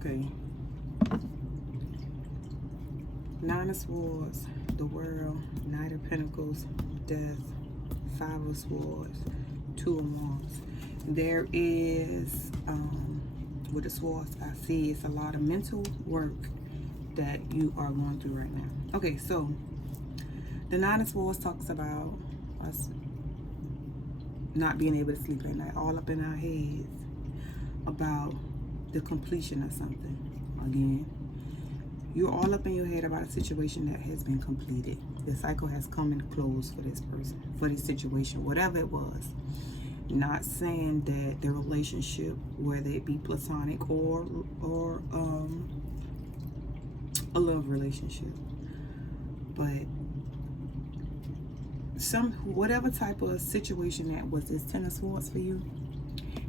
Okay. Nine of Swords, the World, Knight of Pentacles, Death, Five of Swords, Two of Wands. There is, with the swords, I see it's a lot of mental work that you are going through right now. Okay, so the Nine of Swords talks about us not being able to sleep at night, all up in our heads about the completion of something. Again, you're all up in your head about a situation that has been completed. The cycle has come and closed for this person, for this situation, whatever it was. Not saying that the relationship, whether it be platonic or a love relationship, but whatever type of situation that was this Ten of Swords for you,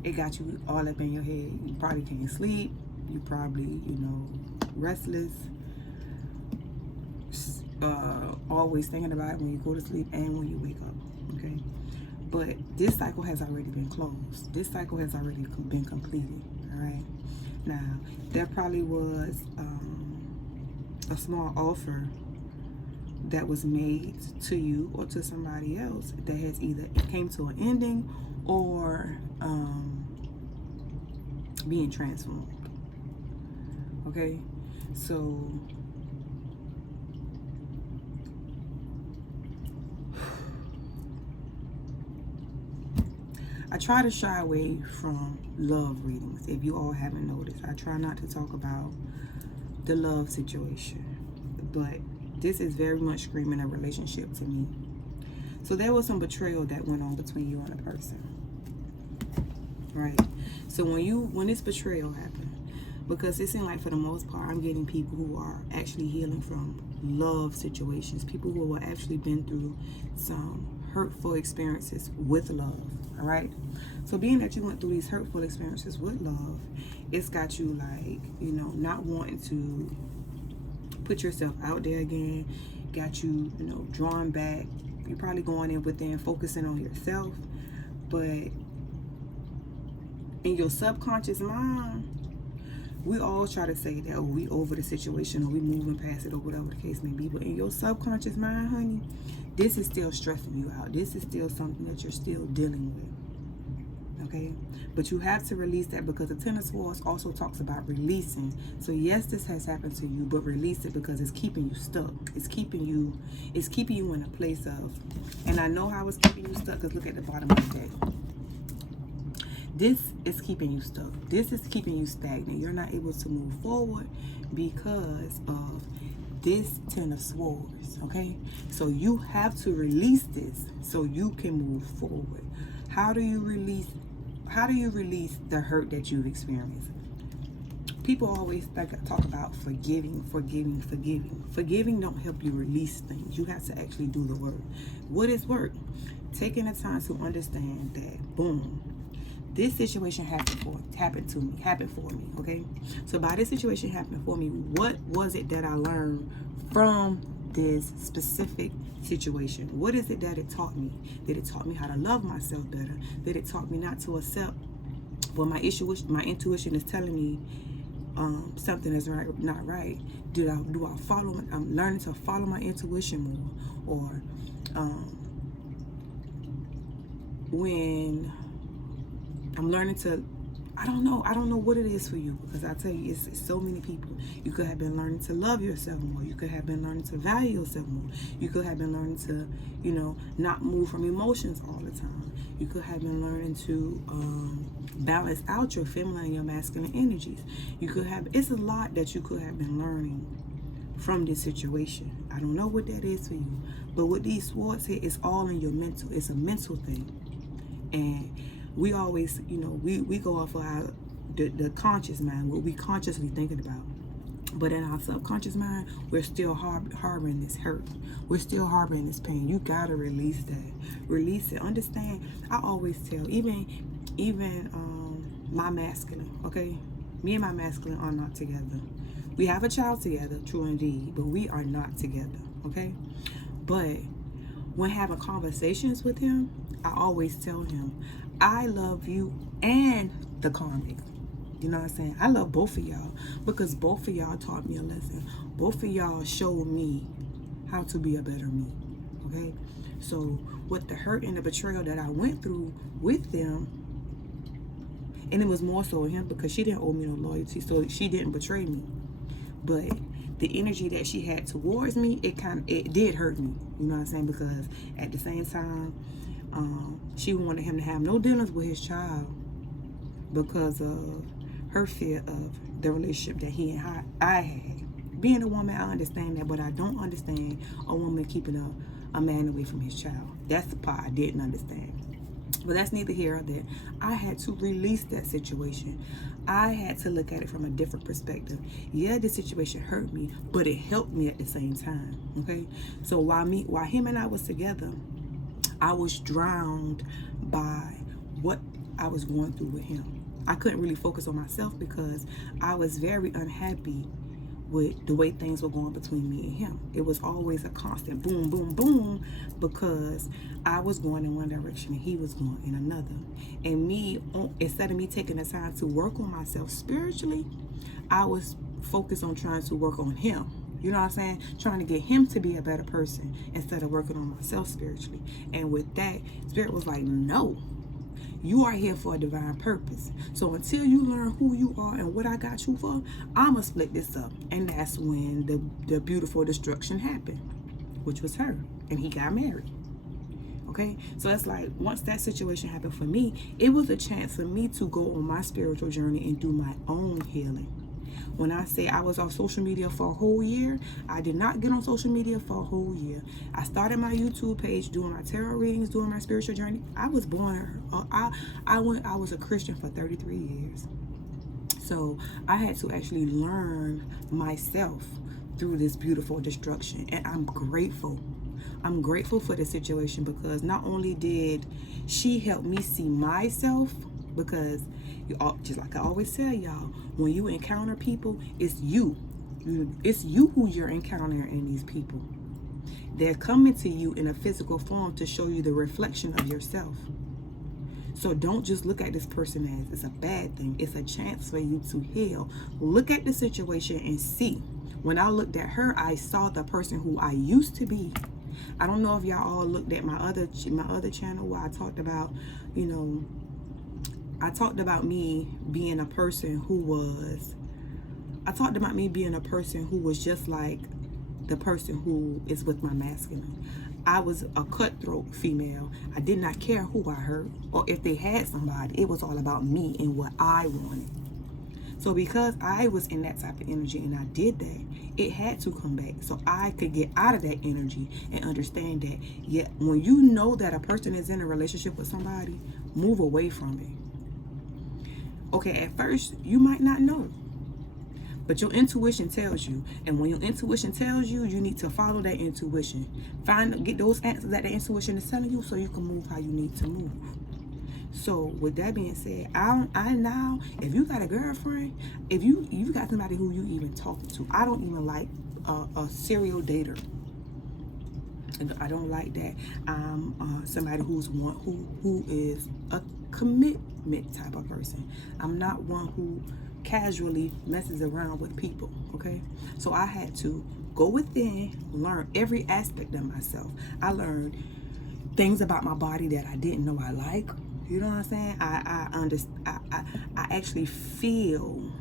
it got you all up in your head. You probably can't sleep. You probably, restless. Always thinking about it when you go to sleep and when you wake up. Okay, but this cycle has already been closed. This cycle has already been completed. All right. Now there probably was a small offer that was made to you or to somebody else that has either came to an ending or being transformed. Okay, so I try to shy away from love readings. If you all haven't noticed, I try not to talk about the love situation, but this is very much screaming a relationship to me. So there was some betrayal that went on between you and a person, right? So when this betrayal happened, because it seems like for the most part, I'm getting people who are actually healing from love situations, people who have actually been through some hurtful experiences with love, all right? So being that you went through these hurtful experiences with love, it's got you like, not wanting to put yourself out there again, got you, drawn back. You're probably going in within, focusing on yourself, but in your subconscious mind, we all try to say that, we over the situation, or we moving past it, or whatever the case may be. But in your subconscious mind, honey, this is still stressing you out. This is still something that you're still dealing with. Okay? But you have to release that, because the Ten of Swords also talks about releasing. So yes, this has happened to you, but release it, because it's keeping you stuck. It's keeping you in a place of, and I know how it's keeping you stuck, because look at the bottom of the deck. This is keeping you stuck. This is keeping you stagnant. You're not able to move forward because of this Ten of Swords, okay? So you have to release this so you can move forward. How do you release the hurt that you've experienced? People always talk about forgiving. Forgiving don't help you release things. You have to actually do the work. What is work? Taking the time to understand that, boom, this situation happened for me, okay? So by this situation happening for me, what was it that I learned from this specific situation? What is it that it taught me? Did it taught me how to love myself better? Did it taught me not to accept when my intuition is telling me something is not right? I'm learning to follow my intuition more, or when I'm learning to, I don't know what it is for you, because I tell you, it's so many people. You could have been learning to love yourself more. You could have been learning to value yourself more. You could have been learning to, not move from emotions all the time. You could have been learning to balance out your feminine and your masculine energies. It's a lot that you could have been learning from this situation. I don't know what that is for you, but with these swords here, it's all in your mental. It's a mental thing. And we always, we go off of the conscious mind, what we consciously thinking about. But in our subconscious mind, we're still harboring this hurt. We're still harboring this pain. You gotta release that. Release it. Understand, I always tell, even my masculine, okay? Me and my masculine are not together. We have a child together, true indeed, but we are not together, okay? But when having conversations with him, I always tell him, I love you and the karmic. You know what I'm saying? I love both of y'all because both of y'all taught me a lesson. Both of y'all showed me how to be a better me. Okay? So with the hurt and the betrayal that I went through with them, and it was more so him because she didn't owe me no loyalty, so she didn't betray me. But the energy that she had towards me, it did hurt me. You know what I'm saying? Because at the same time, she wanted him to have no dealings with his child because of her fear of the relationship that he and I had. Being a woman, I understand that, but I don't understand a woman keeping a man away from his child. That's the part I didn't understand. But that's neither here nor there. I had to release that situation. I had to look at it from a different perspective. Yeah, the situation hurt me, but it helped me at the same time. Okay? So while him and I was together, I was drowned by what I was going through with him. I couldn't really focus on myself because I was very unhappy with the way things were going between me and him. It was always a constant boom, boom, boom, because I was going in one direction and he was going in another. And me, instead of me taking the time to work on myself spiritually, I was focused on trying to work on him. You know what I'm saying? Trying to get him to be a better person instead of working on myself spiritually. And with that, Spirit was like, no. You are here for a divine purpose. So until you learn who you are and what I got you for, I'm going to split this up. And that's when the beautiful destruction happened, which was her. And he got married. Okay? So it's like, once that situation happened for me, it was a chance for me to go on my spiritual journey and do my own healing. When I say I was off social media for a whole year, I did not get on social media for a whole year. I started my YouTube page, doing my tarot readings, doing my spiritual journey. I was born, I was a Christian for 33 years. So I had to actually learn myself through this beautiful destruction. And I'm grateful. I'm grateful for the situation because not only did she help me see myself, because just like I always tell y'all, when you encounter people, it's you. It's you who you're encountering in these people. They're coming to you in a physical form to show you the reflection of yourself. So don't just look at this person as it's a bad thing. It's a chance for you to heal. Look at the situation and see. When I looked at her, I saw the person who I used to be. I don't know if y'all all looked at my other channel where I talked about, I talked about me being a person who was just like the person who is with my masculine. I was a cutthroat female. I did not care who I hurt or if they had somebody. It was all about me and what I wanted. So because I was in that type of energy and I did that, it had to come back so I could get out of that energy and understand that, yeah, when you know that a person is in a relationship with somebody, move away from it. Okay, at first, you might not know. But your intuition tells you. And when your intuition tells you, you need to follow that intuition. Get those answers that the intuition is telling you so you can move how you need to move. So with that being said, I now, if you got a girlfriend, if you got somebody who you even talking to, I don't even like a serial dater. I don't like that. I'm somebody who is a commitment type of person. I'm not one who casually messes around with people. Okay, so I had to go within, learn every aspect of myself. I learned things about my body that I didn't know I like. You know what I'm saying? I actually feel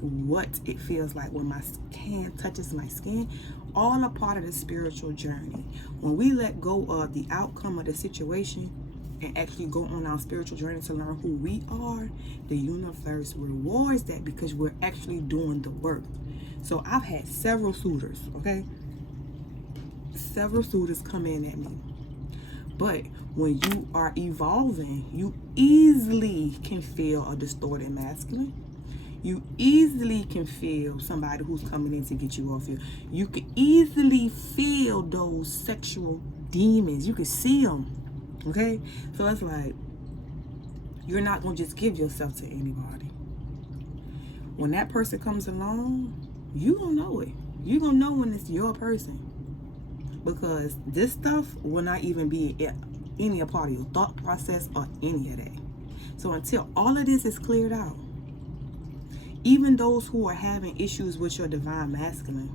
what it feels like when my hand touches my skin. All a part of the spiritual journey. When we let go of the outcome of the situation and actually go on our spiritual journey to learn who we are, the universe rewards that because we're actually doing the work. So I've had several suitors, okay? Several suitors come in at me. But when you are evolving, you easily can feel a distorted masculine. You easily can feel somebody who's coming in to get you off you can easily feel those sexual demons. You can see them. Okay? So it's like, you're not going to just give yourself to anybody. When that person comes along, you going to know it. You're going to know when it's your person. Because this stuff will not even be any a part of your thought process or any of that. So until all of this is cleared out, Even those who are having issues with your divine masculine,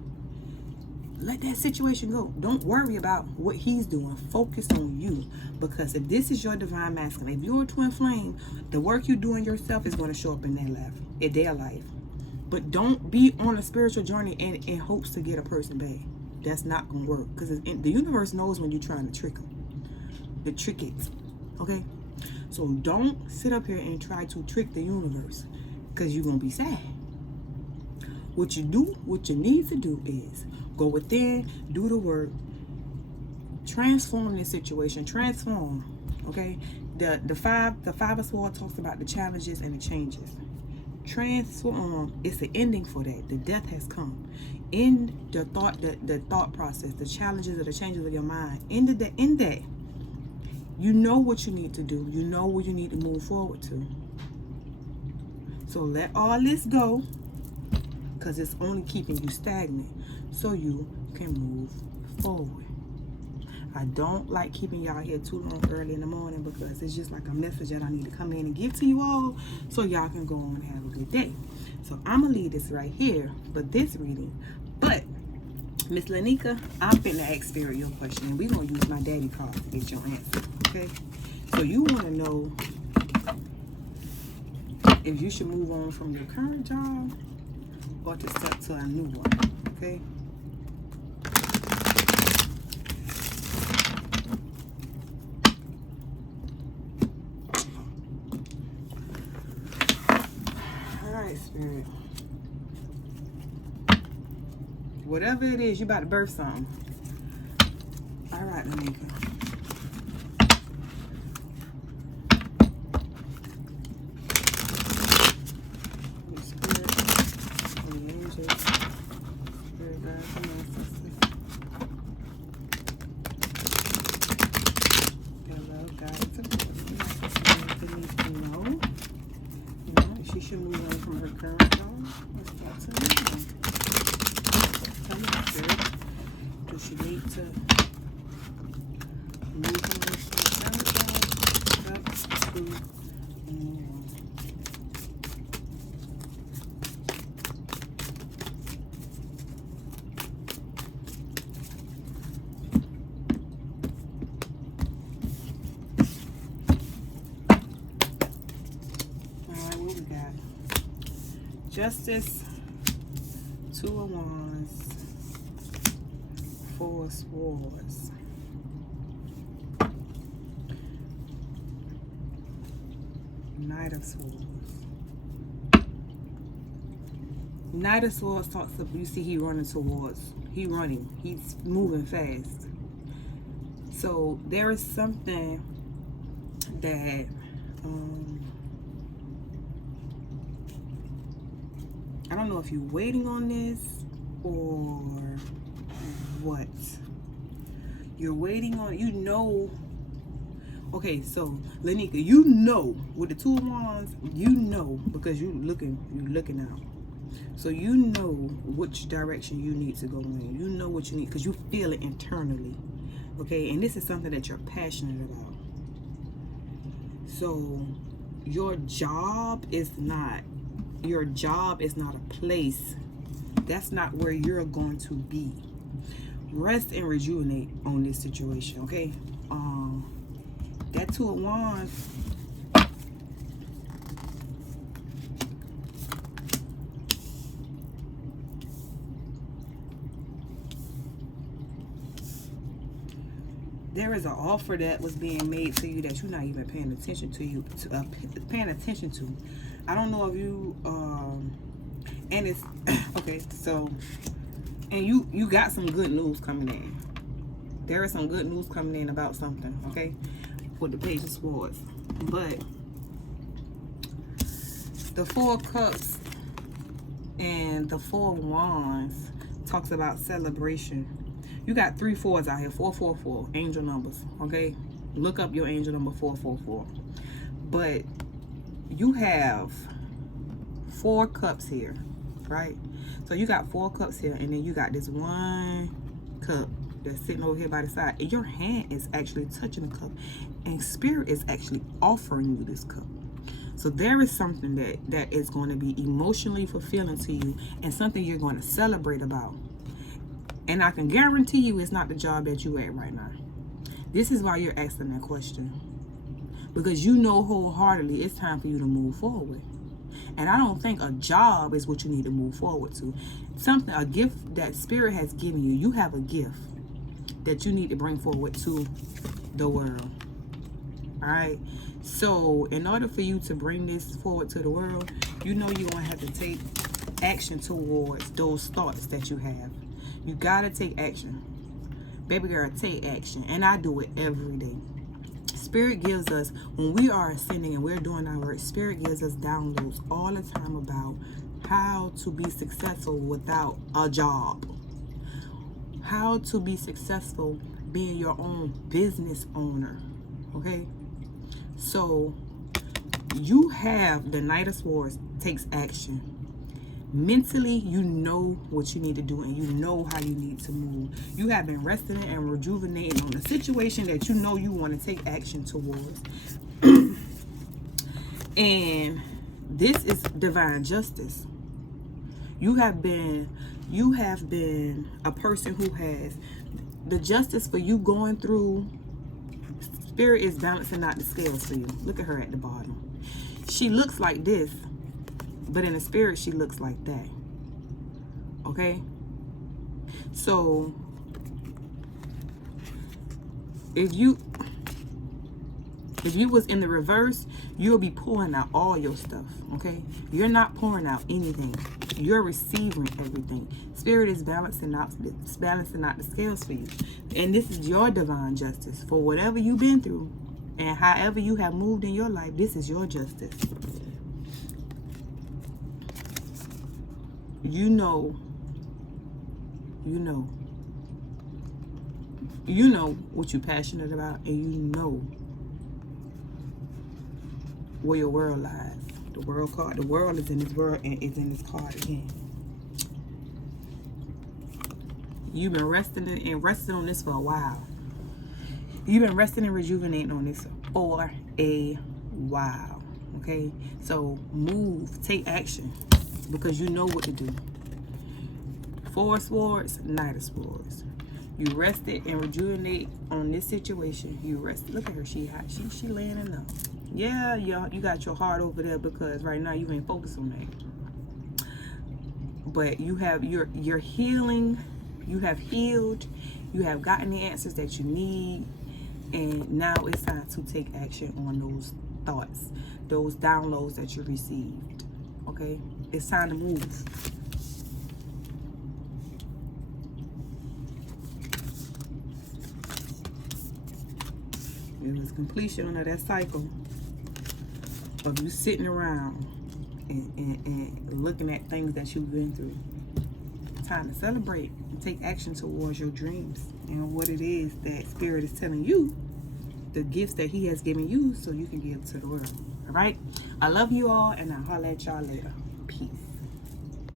let that situation go. Don't worry about what he's doing. Focus on you. Because if this is your divine masculine, if you're a twin flame, the work you do in yourself is going to show up in their life. But don't be on a spiritual journey in hopes to get a person back. That's not going to work. Because the universe knows when you're trying to trick them. The trick it. Okay? So don't sit up here and try to trick the universe. Because you're going to be sad. What you need to do is go within, do the work, transform this situation, transform. Okay? The five of swords talks about the challenges and the changes. Transform. It's the ending for that. The death has come. In the thought process, the challenges or the changes of your mind. In that, you know what you need to do. You know where you need to move forward to. So let all this go, because it's only keeping you stagnant, so you can move forward. I don't like keeping y'all here too long early in the morning, because it's just like a message that I need to come in and give to you all so y'all can go on and have a good day. So I'm going to leave this right here for this reading. But, Miss Lanika, I'm finna ask Spirit your question, and we're going to use my daddy card to get your answer, okay? So you want to know if you should move on from your current job or to step to a new one, okay? Spirit. Whatever it is, you about to birth something. All right, Lanika. Spirit, Holy angels, Spirit guides and ancestors. Your love, guidance, and blessings. Needs to know. She should move on from her current job. Let's talk to me. Tell me, Spirit, does she need to move on from her current job? Up to a new one. Justice, 2 of Wands, 4 of Swords, Knight of Swords. Knight of Swords talks about, you see he running, he's moving fast. So there is something that I don't know if you're waiting on this or what. You're waiting on, you know. Okay, so Lanika, you know with the 2 of Wands, you know, because you're looking out. So you know which direction you need to go in. You know what you need because you feel it internally. Okay, and this is something that you're passionate about. So your job is not a place. That's not where you're going to be. Rest and rejuvenate on this situation, okay? That 2 of Wands, there is an offer that was being made to you that you're not even paying attention to. I don't know if you and it's okay, so and you got some good news coming in. There is some good news coming in about something, okay, with the Page of Swords. But the 4 of Cups and the 4 of Wands talks about celebration. You got 3 4s out here. 444 angel numbers, okay? Look up your angel number 444. But you have 4 cups here, right? So you got 4 cups here, and then you got this 1 cup that's sitting over here by the side, and your hand is actually touching the cup, and Spirit is actually offering you this cup. So there is something that is going to be emotionally fulfilling to you, and something you're going to celebrate about. And I can guarantee you it's not the job that you at right now. This is why you're asking that question. Because you know wholeheartedly it's time for you to move forward. And I don't think a job is what you need to move forward to. Something, a gift that Spirit has given you. You have a gift that you need to bring forward to the world. All right. So in order for you to bring this forward to the world, you know you're going to have to take action towards those thoughts that you have. You got to take action. Baby girl, take action. And I do it every day. Spirit gives us, when we are ascending and we're doing our work, Spirit gives us downloads all the time about how to be successful without a job. How to be successful being your own business owner. Okay? So, you have the Knight of Swords takes action. Mentally, you know what you need to do and you know how you need to move. You have been resting and rejuvenating on a situation that you know you want to take action towards. And this is divine justice. You have been a person who has the justice for you going through. Spirit is balancing out the scales for you. Look at her at the bottom. She looks like this, but in the spirit, she looks like that. Okay? So, if you was in the reverse, you'll be pouring out all your stuff. Okay? You're not pouring out anything. You're receiving everything. Spirit is balancing out the scales for you. And this is your divine justice. For whatever you've been through and however you have moved in your life, this is your justice. You know what you're passionate about, and you know where your world lies. The world card. The world is in this world and is in this card again. You've been resting on this for a while. You've been resting and rejuvenating on this for a while. Okay? So move, take action, because you know what to do. Four of Swords, Knight of Swords. You rested and rejuvenate on this situation. You rested. Look at her. She laying it up. Yeah, you got your heart over there because right now you ain't focused on that. But you're healing. You have healed. You have gotten the answers that you need. And now it's time to take action on those thoughts, those downloads that you received. Okay? It's time to move. It was completion of that cycle of you sitting around and looking at things that you've been through. Time to celebrate and take action towards your dreams and what it is that Spirit is telling you, the gifts that He has given you so you can give to the world. All right? I love you all, and I'll holler at y'all later. Peace.